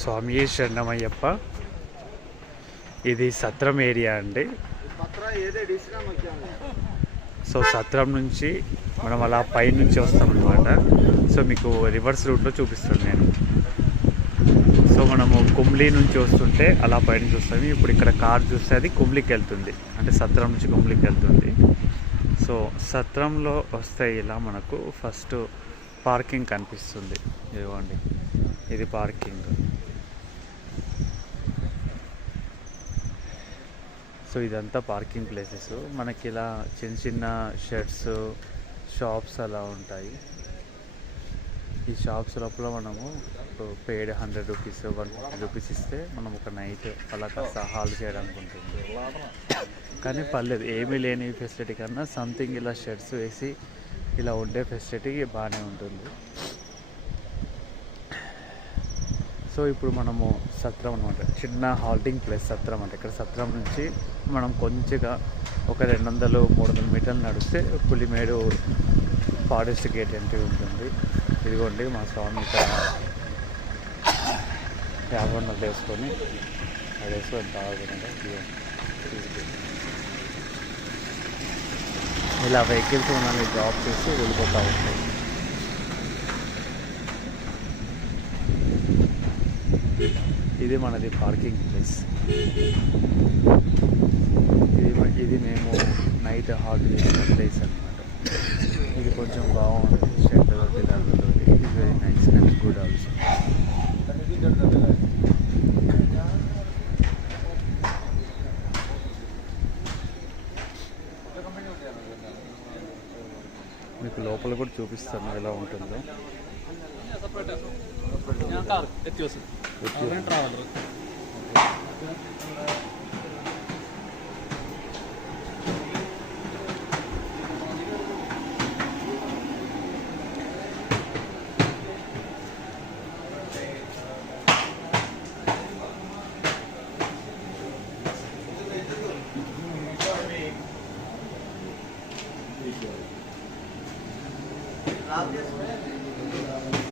స్వామి శరణమయ్యప్ప. ఇది సత్రం ఏరియా అండి. సో సత్రం నుంచి మనం అలా పై నుంచి వస్తామన్నమాట. సో మీకు రివర్స్ రూట్లో చూపిస్తాను నేను. సో మనము కుమ్లీ నుంచి వస్తుంటే అలా పైన చూస్తాము. ఇప్పుడు ఇక్కడ కార్ చూస్తే అది కుమ్లీకి వెళ్తుంది, అంటే సత్రం నుంచి కుమ్లీకి వెళ్తుంది. సో సత్రంలో వస్తే ఇలా మనకు ఫస్ట్ పార్కింగ్ కనిపిస్తుంది. ఇదిగోండి, ఇది పార్కింగ్. సో ఇదంతా పార్కింగ్ ప్లేసెస్. మనకి ఇలా చిన్న చిన్న షెడ్స్, షాప్స్ అలా ఉంటాయి. ఈ షాప్స్ లోపల మనము పేడ్ 100 రూపీస్ 150 రూపీస్ ఇస్తే మనం ఒక నైట్ అలా కాస్త హాల్ చేయడానికి ఉంటుంది. కానీ పర్లేదు, ఏమీ లేని ఫెసిలిటీ కన్నా సంథింగ్ ఇలా షెడ్స్ వేసి ఇలా ఉండే ఫెసిలిటీ బాగానే ఉంటుంది. సో ఇప్పుడు మనము సత్రం అనమాట, చిన్న హాల్టింగ్ ప్లేస్ సత్రం అంటే. ఇక్కడ సత్రం నుంచి మనం కొంచెంగా ఒక 200-300 మీటర్లు నడిస్తే పులిమేడు ఫారెస్ట్ గేట్ ఎంట్రీ ఉంటుంది. ఇదిగోండి మా స్వామి ఇక్కడ యాభన్నర వేసుకొని అది వేసుకొని బాగుంటుంది. ఇలా వెహికల్స్ మనల్ని డ్రాప్ చేసి వెళ్ళిపోతూ ఉంటాయి. ఇది మనది పార్కింగ్ ప్లేస్. ఇది మేము నైట్ హాల్ట్ చేసిన ప్లేస్ అనమాట. ఇది కొంచెం బాగుంది, షెడ్ పిల్లలతో. It is very nice and good also. మీకు లోపల కూడా చూపిస్తాను ఎలా ఉంటుందో.